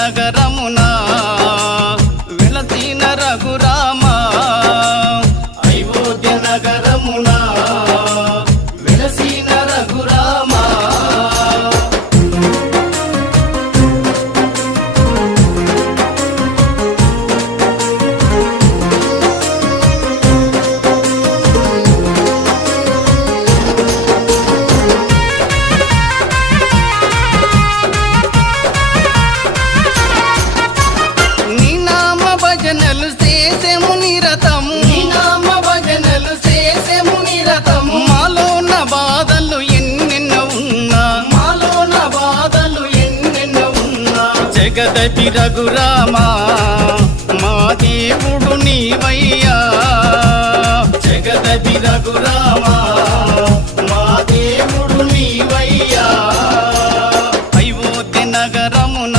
నగరమునా వెలసిన రఘురామ అయోధ్య నగరమునా వెలసిన రఘురామ భజనలు చేసేము నిరతము నీ నామ భజనలు చేసేము నిరతము మాలోన బాధలు ఎన్నెన్నో ఉన్నా మాలోన బాధలు ఎన్నెన్నో ఉన్నా జగదపి రఘురామా మా దేవుడు నీవయ్యా జగదపి రఘురామా